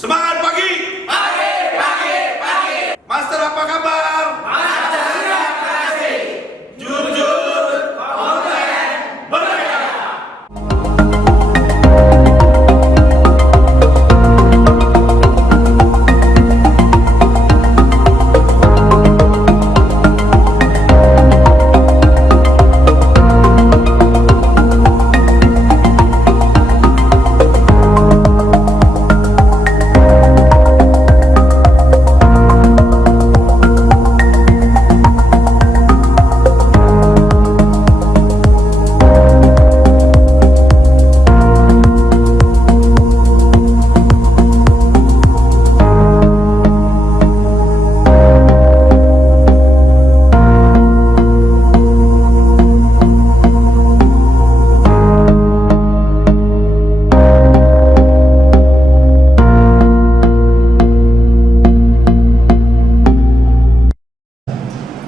Semangat pagi. Pagi, pagi, pagi. Master apa kabar? Master siap kasih. Jujur, kompeten, berdaya.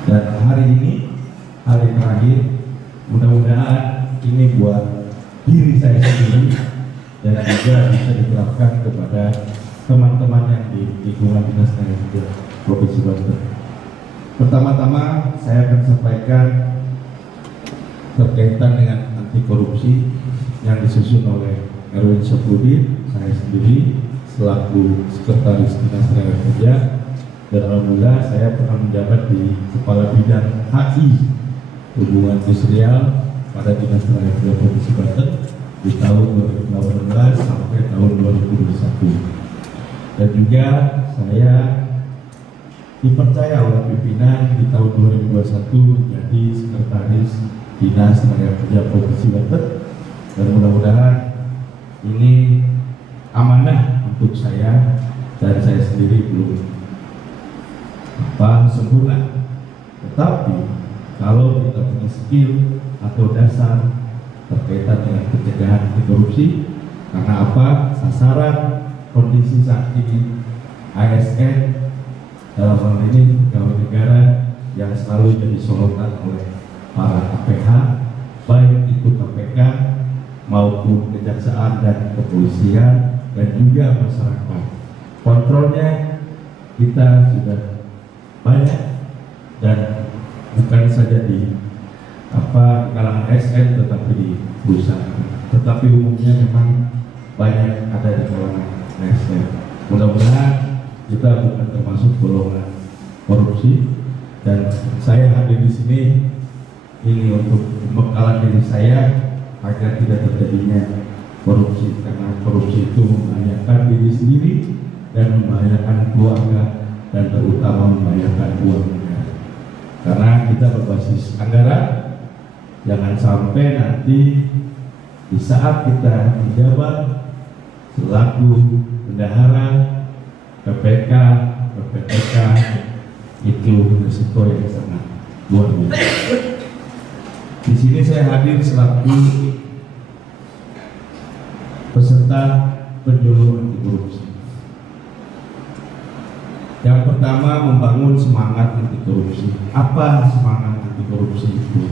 Dan hari ini, hari terakhir, mudah-mudahan ini buat diri saya sendiri dan juga bisa diterapkan kepada teman-teman yang di lingkungan dinas tenaga kerja Provinsi Banten. Pertama-tama saya akan sampaikan berkaitan dengan anti korupsi yang disusun oleh Erwin Syafruddin, saya sendiri selaku Sekretaris Dinas Tenaga Kerja. Dan alhamdulillah saya pernah menjabat di Kepala Bidang HI Hubungan Industrial pada Dinas Tenaga Kerja Provinsi Banten di tahun 2018 sampai tahun 2021. Dan juga saya dipercaya oleh pimpinan di tahun 2021 menjadi Sekretaris Dinas Tenaga Kerja Provinsi Banten. Dan mudah-mudahan ini amanah untuk saya dan saya sendiri belum sempurna, tetapi kalau kita punya skill atau dasar berkaitan dengan pencegahan anti korupsi, karena apa? Sasaran kondisi saat ini ASN dalam hal ini pegawai negara yang selalu jadi sorotan oleh para KPH, baik itu KPK maupun kejaksaan dan kepolisian dan juga masyarakat. Kontrolnya kita sudah banyak dan bukan saja di kalangan ASN tetapi di perusahaan, tetapi umumnya memang banyak ada di kalangan ASN. Mudah-mudahan kita bukan termasuk golongan korupsi, dan saya hadir di sini ini untuk membekal diri saya agar tidak terjadinya korupsi, karena korupsi itu membahayakan diri sendiri dan membahayakan keluarga dan terutama membayarkan uang negara. Karena kita berbasis anggaran, jangan sampai nanti di saat kita menjabat selaku bendahara PPK, PPTK itu risiko yang sangat luar biasa. Di sini saya hadir selaku peserta penjuru anti korupsi. Yang pertama, membangun semangat anti korupsi. Apa semangat anti korupsi itu?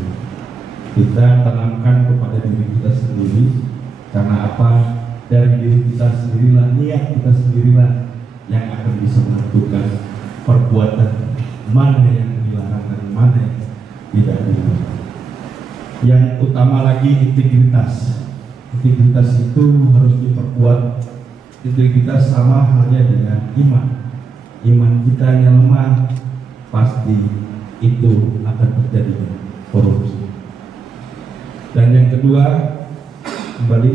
Kita tanamkan kepada diri kita sendiri, karena apa? Dari diri kita sendirilah, niat kita sendirilah yang akan bisa menentukan perbuatan mana yang dilarang dan mana yang tidak dilarang. Yang utama lagi integritas. Integritas itu harus diperkuat. Integritas sama halnya dengan iman. Iman kita yang lemah, pasti itu akan terjadi korupsi. Dan yang kedua, kembali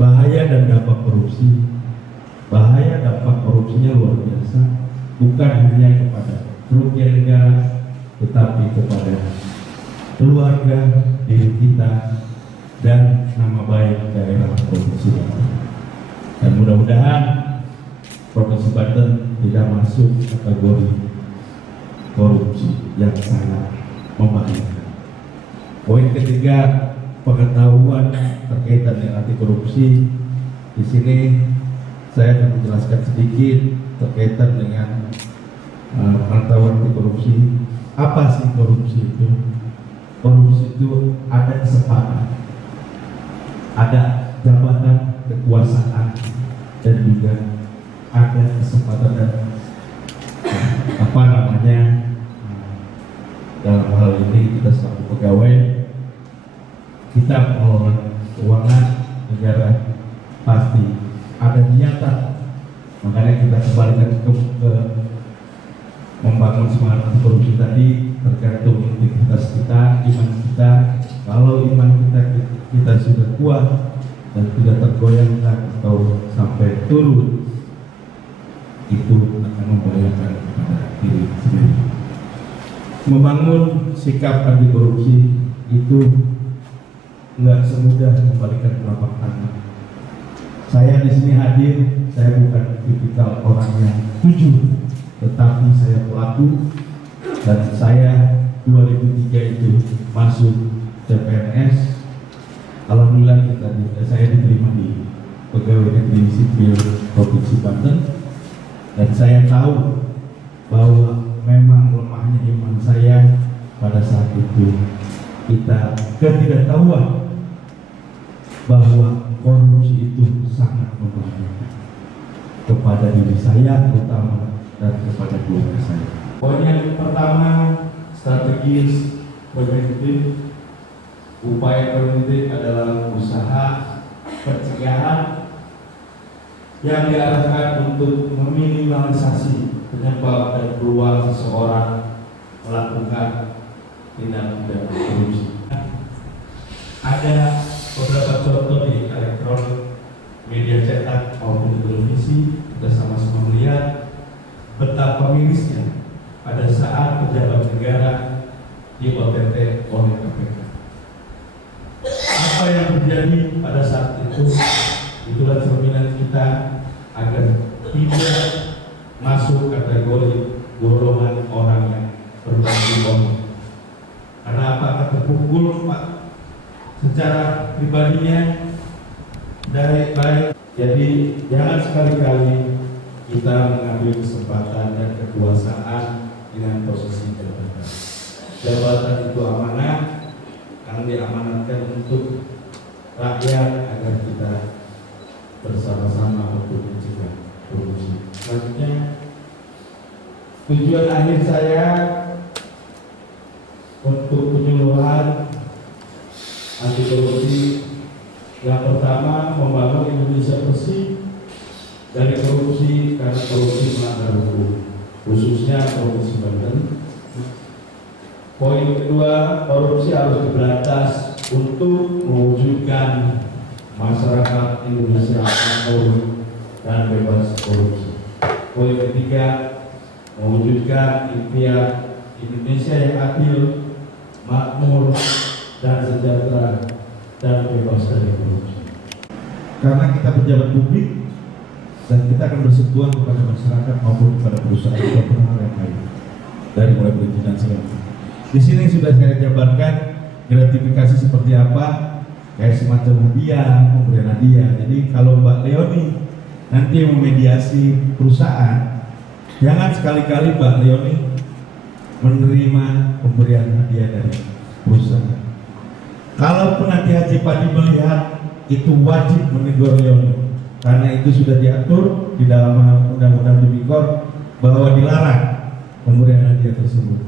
bahaya dan dampak korupsi. Bahaya dampak korupsinya luar biasa, bukan hanya kepada kerugian negara, tetapi kepada keluarga, diri kita, dan nama baik daerah Provinsi Banten. Dan mudah-mudahan Provinsi Banten tidak masuk kategori korupsi yang sangat membahayakan. Poin ketiga, pengetahuan terkait dengan anti korupsi. Di sini saya akan menjelaskan sedikit terkaitan dengan pengetahuan anti korupsi. Apa sih korupsi itu? Korupsi itu ada kesempatan, ada jabatan kekuasaan, dan juga ada kesempatan dan apa namanya dalam hal ini kita selaku pegawai kita mengelola keuangan negara pasti ada niatan, makanya kita kembalikan ke membangun semangat anti korupsi tadi tergantung integritas kita, iman kita. Kalau iman kita sudah kuat dan tidak tergoyahkan atau sampai turun, itu akan membahayakan kepada diri sendiri. Membangun sikap anti korupsi itu nggak semudah membalikan telapak tangan. Saya di sini hadir, saya bukan tipikal orang yang jujur, tetapi saya pelaku dan saya 2003 itu masuk CPNS. Alhamdulillah saya diterima di Pegawai Negeri Sipil Provinsi Banten dan saya tahu bahwa memang lemahnya iman saya pada saat itu. Kita ketidaktahuan bahwa korupsi itu sangat membahayakan kepada diri saya terutama dan kepada keluarga saya. Poin yang pertama, strategis preventif. Upaya preventif adalah usaha pencegahan yang diarahkan untuk meminimalisasi penyebab dan peluang seseorang melakukan tindak pidana korupsi. Ada beberapa contoh di elektronik, media cetak maupun di televisi. Kita sama-sama melihat betapa mirisnya pada saat pejabat negara di-OTT oleh KPK. Apa yang terjadi pada saat itu, itulah cerminan kita agar tidak masuk kategori golongan orang yang berbangsa. Karena apa? Akan terpukul Pak secara pribadinya dari baik. Jadi jangan sekali-kali kita mengambil kesempatan dan kekuasaan dengan posisi jabatan. Jabatan itu amanah yang diamanatkan untuk rakyat agar kita bersama-sama untuk mencegah korupsi. Selanjutnya, tujuan akhir saya untuk penyuluhan anti korupsi yang pertama membangun Indonesia bersih dari korupsi karena korupsi melanggar hukum, khususnya Provinsi Banten. Poin kedua, korupsi harus diberantas untuk mewujudkan masyarakat Indonesia makmur dan bebas korupsi. Poin ketiga, mewujudkan impian Indonesia yang adil, makmur, dan sejahtera dan bebas dari korupsi. Karena kita pejabat publik dan kita akan bersentuhan kepada masyarakat maupun kepada perusahaan ataupun hal yang lain dari mulai perizinan selanjutnya. Di sini sudah saya jabarkan gratifikasi seperti apa, kayak semacam hadiah, pemberian hadiah. Jadi kalau Mbak Leoni nanti memediasi perusahaan, jangan sekali-kali Mbak Leoni menerima pemberian hadiah dari perusahaan. Kalaupun nanti Haji Padi melihat, itu wajib menegur Leoni, karena itu sudah diatur di dalam undang-undang Tipikor bahwa dilarang pemberian hadiah tersebut.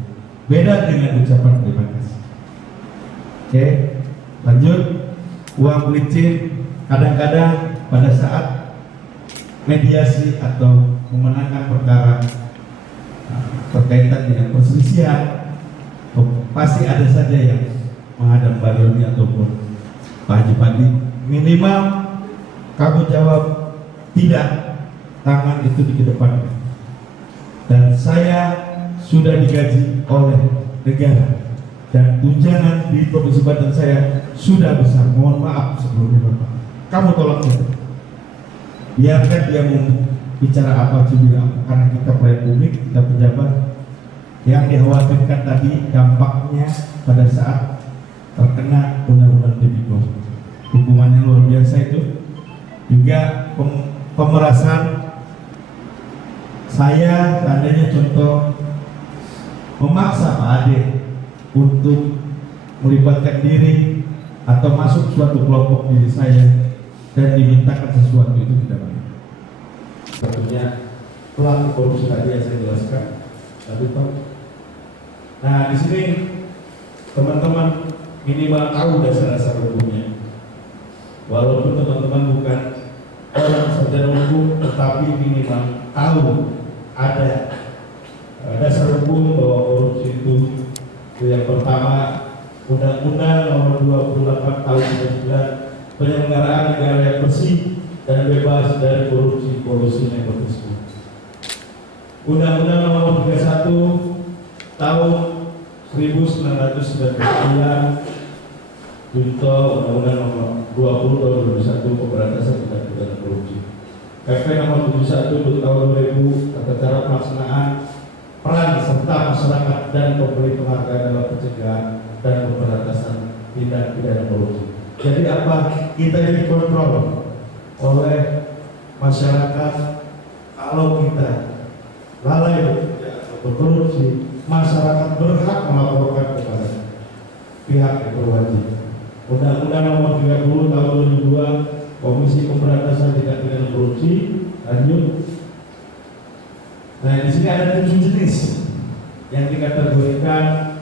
Beda dengan ucapan terima kasih. Oke, lanjut. Uang pelicin kadang-kadang pada saat mediasi atau memenangkan perkara berkaitan dengan perselisihan, pasti ada saja yang menghadap Mbak Leoni ataupun Pak Haji Padi. Minimal kamu jawab tidak, tangan itu dikedepankan. Dan saya sudah digaji oleh negara dan tunjangan di Provinsi Banten saya sudah besar. Mohon maaf sebelumnya Bapak. Kamu tolong itu. Biarkan dia mau bicara apa bilang, karena kita pelayan publik, kita pejabat. Yang dikhawatirkan tadi dampaknya pada saat terkena undang-undang Tipikor. Hukumannya luar biasa itu. Juga pemerasan. Saya seandainya contoh memaksa Pak Ade untuk melibatkan diri atau masuk suatu kelompok diri saya dan dimintakan sesuatu, itu tidak baik. tentunya pelaku korupsi tadi yang saya jelaskan tadi Pak. Nah di sini teman-teman minimal tahu dasar-dasar hukumnya. Walaupun teman-teman bukan orang sarjana hukum, tetapi minimal tahu ada dasar hukum bahwa korupsi itu yang pertama Undang-Undang Nomor 28 Tahun 99 Penyelenggaraan Negara yang Bersih dan Bebas dari Korupsi, Kolusi, Nepotisme. Undang-Undang Nomor 31 Tahun 1999 Junto Undang-Undang Nomor 20 Tahun 2001 Pemberantasan Tindak Pidana Korupsi. PP Nomor 71 Tahun 2000 Tata Cara Pelaksanaan Peran serta masyarakat dan pemberi penghargaan dalam pencegahan dan pemberantasan tindak pidana korupsi. Jadi apa? Kita ini dikontrol oleh masyarakat. Kalau kita lalai berkorupsi, masyarakat berhak melaporkan kepada pihak yang berwajib. Undang-Undang Nomor 30 Tahun 2002 Komisi Pemberantasan Tindak Pidana Korupsi. Lanjut. Nah di sini ada 7 jenis yang dikategorikan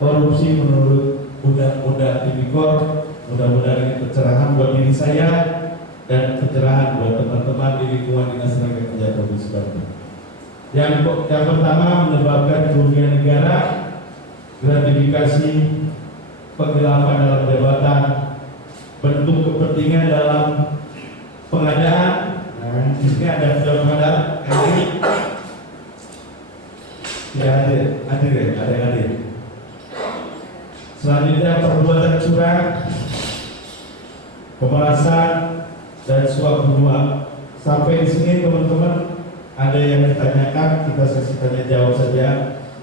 korupsi menurut Undang-Undang Tipikor. Mudah-mudahan ini pencerahan buat diri saya dan pencerahan buat teman-teman di lingkungan Dinas Tenaga Kerja Provinsi Banten. Yang pertama menyebabkan kerugian negara, gratifikasi, penghilapan dalam jabatan, bentuk kepentingan dalam pengadaan. Nah, di sini ada pengadaan ini. Ya ada yang hadir. Selanjutnya perbuatan curang, pemerasan dan suap menyuap. Sampai di sini teman-teman ada yang ditanyakan, kita sesi tanya jawab saja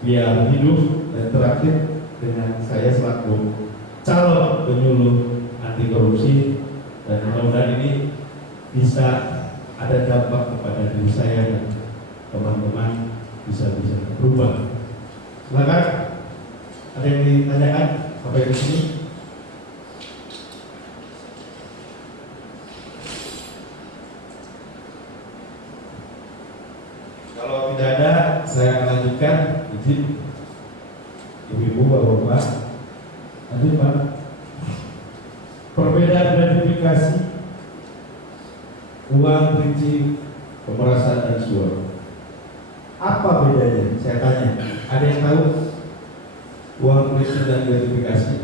biar hidup. Dan terakhir dengan saya selaku calon penyuluh anti korupsi, dan mudah-mudahan ini bisa ada dampak kepada diri saya dan teman-teman bisa berubah. Silakan, ada yang ditanyakan sampai di sini? Kalau tidak ada, saya akan lanjutkan. Izin ibu-ibu, bapak-bapak. Lanjut Pak. Perbedaan gratifikasi, uang prinsip, pemerasan dan suap. Apa bedanya? Saya tanya. Ada yang tahu? Uang prinsip dan gratifikasi.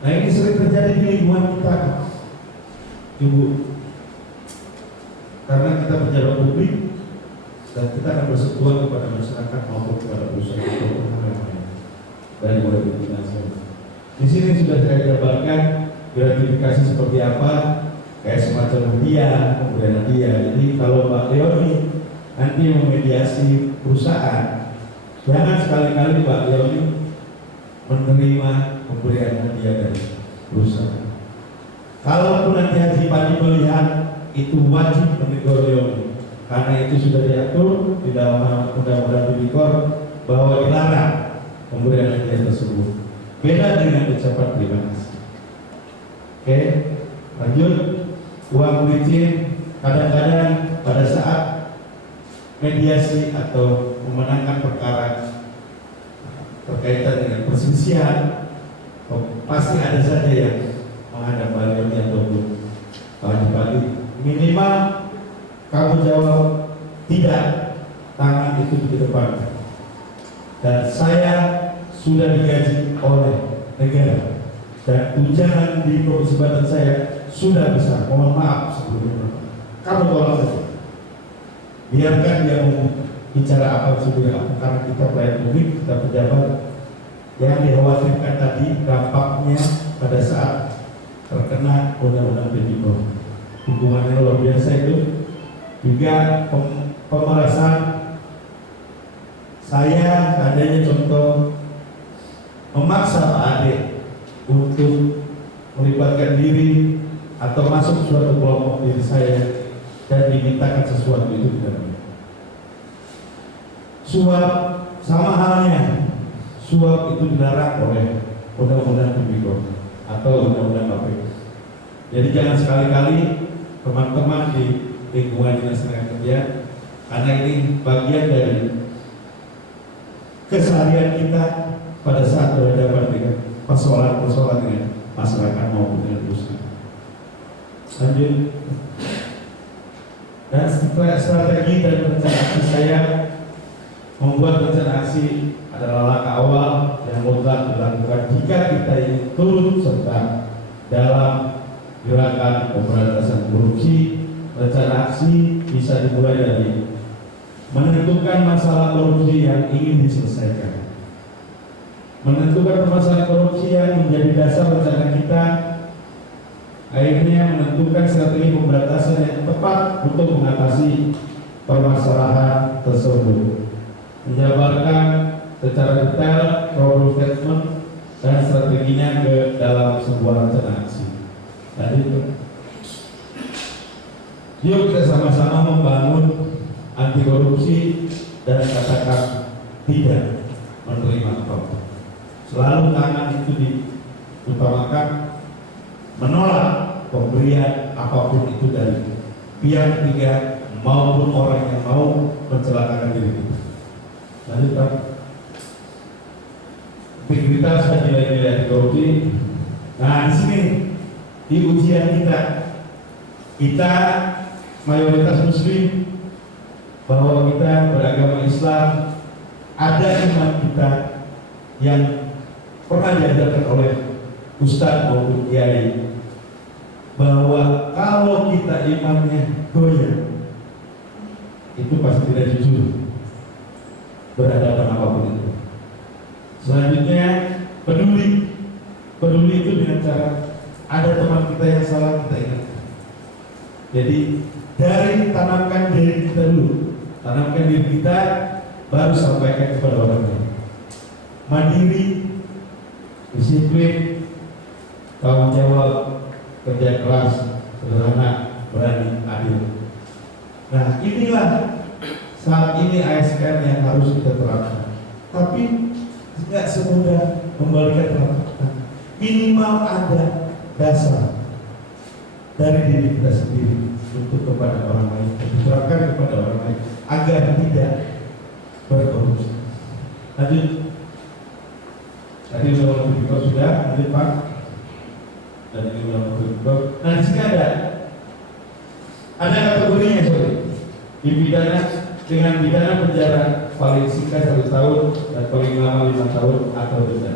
Nah ini sering terjadi di lingkungan kita, Ibu. Karena kita pejabat publik dan kita akan bersentuhan kepada masyarakat maupun kepada perusahaan dari mulai nasional. Di sini sudah saya jabarkan gratifikasi seperti apa, kayak semacam hadiah, pemberian hadiah. Jadi kalau Pak Leoni nanti memediasi perusahaan, jangan sekali-kali Pak Leoni menerima pemberian hadiah dari perusahaan. Kalaupun nanti haji padi melihat, itu wajib menegur Leoni, karena itu sudah diatur di dalam Undang-Undang Tipikor bahwa dilarang pemberian hadiah tersebut. Beda dengan ucapan terima kasih. Oke, lanjut. Uang licin kadang-kadang pada saat mediasi atau memenangkan perkara berkaitan dengan perselisihan, pasti ada saja yang menghadap Leoni ataupun pagi-pagi. Minimal kamu jawab tidak, tangan itu di depan. Dan saya sudah digaji oleh negara dan tunjangan di Provinsi Banten saya sudah besar. Mohon maaf sebelumnya. Kamu tolak saja. Biarkan dia mau bicara apa sudah apa, karena kita pelayan publik, kita pejabat. Yang dikhawatirkan tadi dampaknya pada saat terkena Undang-Undang Tipikor. Hukumannya luar biasa itu. Juga pemerasan. Saya adanya contoh memaksa Pak Ade untuk melibatkan diri atau masuk suatu kelompok diri saya dan dimintakan sesuatu itu tidak. Suap sama halnya, suap itu dilarang oleh Undang-Undang Tipikor atau Undang-Undang KPK. Jadi jangan sekali-kali teman-teman di lingkungan dinas tenaga kerja, karena ini bagian dari keseharian kita pada saat berhadapan dengan persoalan-persoalan dengan masyarakat maupun dengan perusahaan. Lanjut. Dan strategi dan rencana aksi saya membuat rencana aksi adalah langkah awal yang mutlak dilakukan jika kita ingin turut serta dalam gerakan pemberantasan korupsi. Rencana aksi bisa dimulai dari menentukan masalah korupsi yang ingin diselesaikan, menentukan permasalahan korupsi yang menjadi dasar rencana kita, akhirnya menentukan strategi pemberantasan yang tepat untuk mengatasi permasalahan tersebut, menjabarkan secara detail problem statement dan strateginya ke dalam sebuah rencana aksi. Tadi yuk kita sama-sama membangun anti korupsi dan katakan tidak menerima apapun. Selalu tangan itu diutamakan, menolak pemberian apapun itu dari pihak ketiga maupun orang yang mau mencelakakan diri kita. Lanjut Pak. Integritas dan nilai-nilai anti korupsi. Nah di sini di ujian kita mayoritas muslim, bahwa kita beragama Islam, ada iman kita yang pernah diajarkan oleh ustadz maupun kiai, bahwa kalau kita imannya goyah itu pasti tidak jujur berhadapan apapun itu. Selanjutnya peduli itu dengan cara ada teman kita yang salah kita ingat. Jadi dari tanamkan diri kita dulu, tanamkan diri kita, baru sampaikan kepada orang lain. Mandiri, disiplin, tanggung jawab, kerja keras, sederhana, berani, adil. Nah inilah saat ini ASN yang harus kita terapkan. Tapi tidak semudah membalikan telapak tangan. Minimal ada dasar dari diri kita sendiri untuk kepada orang lain, diterapkan kepada orang lain agar tidak berkorupsi. Lanjut. Tadi undang-undang tipikor sudah, lanjut Pak. Dan ini undang-undang tipikor. Nah di sini ada kategorinya, sorry. Dipidana dengan pidana penjara paling singkat 1 tahun dan paling lama 5 tahun atau denda.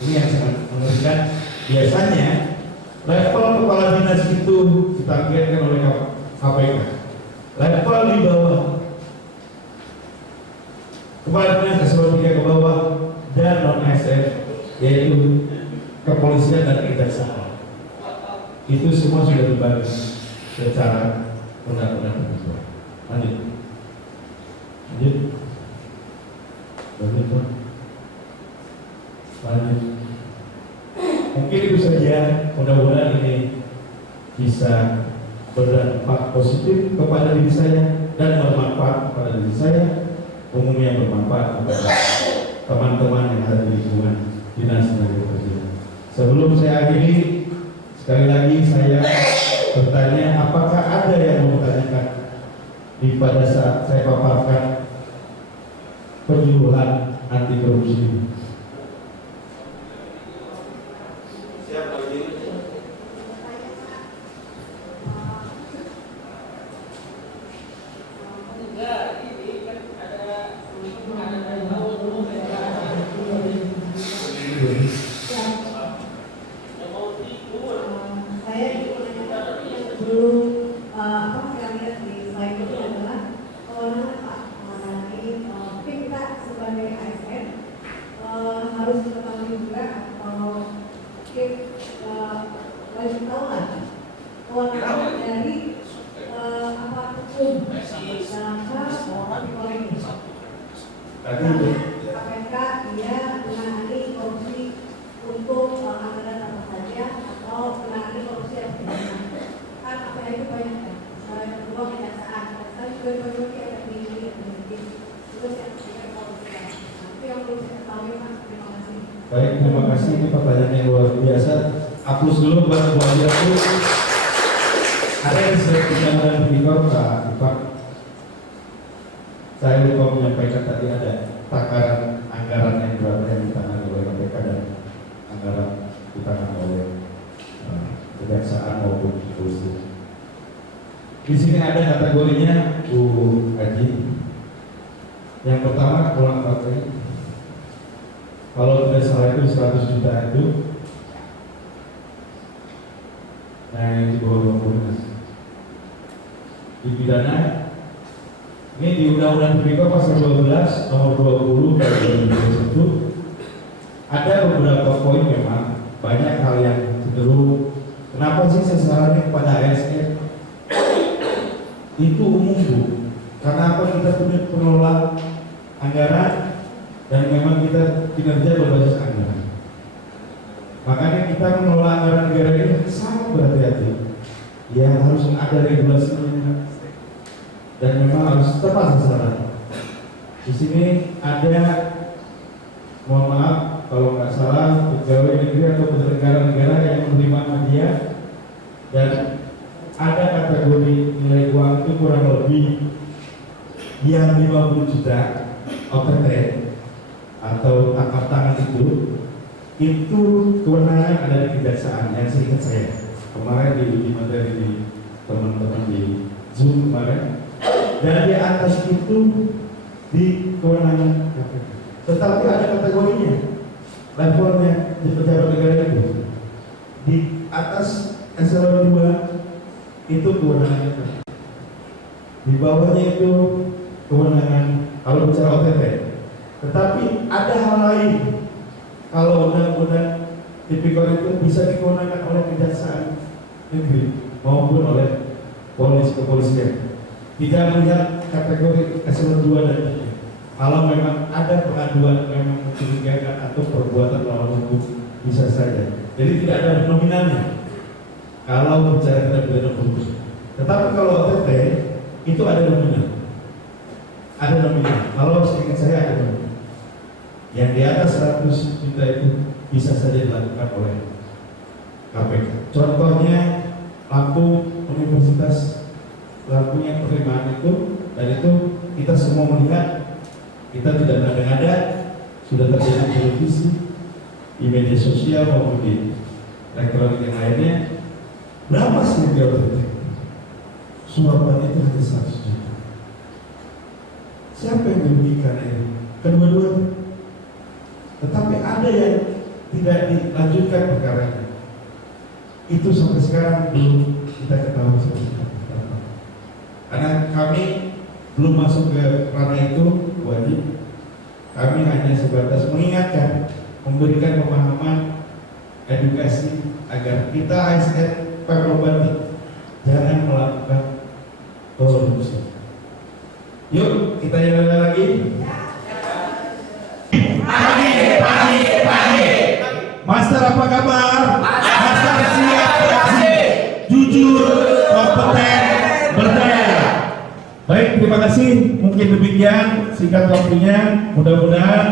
Ini yang sangat mengerikan. Biasanya level kepala dinas itu ditargetkan oleh KPK. Level di bawah kepala dinas eselon 3 ke bawah dan non ASN, yaitu kepolisian dan kejaksaan. Itu semua sudah dibagi secara undang-undang. Lanjut. Mungkin itu saja, mudah-mudahan ini bisa berdampak positif kepada diri saya dan bermanfaat kepada diri saya, umumnya bermanfaat kepada teman-teman yang ada di lingkungan dinas tenaga kerja. Sebelum saya akhiri, sekali lagi saya bertanya, apakah ada yang mau bertanyakan pada saat saya paparkan penyuluhan anti korupsi? Baik, terima kasih. Ini pertanyaan yang luar biasa. Hapus dulu buat semuanya tuh. Ada yang sedang berpikir Pak. Saya lupa menyampaikan tadi ada takaran anggaran yang berada di tangan oleh KPK dan anggaran di tangan oleh kejaksaan maupun polisi. Di sini ada kategorinya Bu Haji. Yang pertama pulang materi. Kalau tidak salah itu 100 juta itu. Nah yang di bawah 20 dipidana. Ini di Undang-Undang Tipikor pasal 12 nomor 20 tahun 2021 ada beberapa poin memang banyak hal yang cenderung kenapa sih sasarannya pada ASN itu umum Bu, karena apa kita punya pengelola anggaran dan memang kita kinerja berbasis anggaran. Makanya kita mengelola anggaran negara ini sangat berhati-hati. Ya harus ada regulasinya dan memang harus tepat sasaran. Di sini ada, mohon maaf kalau nggak salah, pegawai negeri atau penyelenggara negara yang menerima hadiah dan ada kategori nilai uang itu kurang lebih yang 50 juta OTT atau tangkap tangan itu kewenangan ada di kejaksaan yang seingat saya kemarin di materi di teman-teman di Zoom kemarin, dan di atas itu di kewenangan KPK. Tetapi ada kategorinya, levelnya di pejabat negara itu di atas eselon 2 itu kewenangan KPK. Di bawahnya itu kewenangan kalau bicara OTT. Tetapi ada hal lain. Kalau undang-undang Tipikor itu bisa dikewenangan oleh kejaksaan negeri maupun oleh kepolisian. Tidak melihat kategori eselon 2 dan 3. Kalau memang ada pengaduan memang mencurigakan atau perbuatan melawan hukum bisa saja. Jadi tidak ada nominalnya. Kalau bicara tindak pidana korupsi. Tetapi kalau OTT itu ada nominal. Ada nominal. Kalau seingat saya ada nominal. Yang di atas 100 juta itu bisa saja dilakukan oleh KPK. Contohnya lampu universitas, lampunya penerimaan itu, dan itu kita semua melihat, kita tidak ada-ada, sudah terjadi di televisi, di media sosial maupun di elektronik yang lainnya. Berapa sih yang suapan itu hanya 100 juta. Siapa yang merugikan ini? Kedua-duanya. Tetapi ada yang tidak dilanjutkan perkaranya. Itu sampai sekarang belum kita ketahui seperti apa. Karena kami belum masuk ke ranah itu, wajib. Kami hanya sebatas mengingatkan, memberikan pemahaman, edukasi agar kita ASN Pemprov jangan melakukan korupsi. Yuk kita jalan lagi. Pagi. Master apa kabar? Master siap beraksi. Jujur, kompeten, berdaya. Baik, terima kasih. Mungkin demikian singkat waktunya. Mudah-mudahan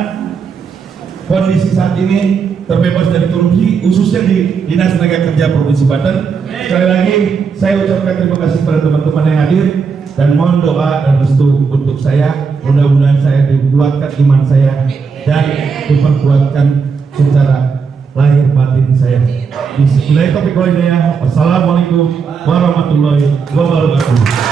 kondisi saat ini terbebas dari korupsi, khususnya di Dinas Tenaga Kerja Provinsi Banten. Sekali lagi, saya ucapkan terima kasih kepada teman-teman yang hadir dan mohon doa dan restu untuk saya. Mudah-mudahan saya dikuatkan iman saya dan diperkuatkan secara lahir batin saya. Bismillahirrahmanirrahim. Wassalamualaikum warahmatullahi wabarakatuh.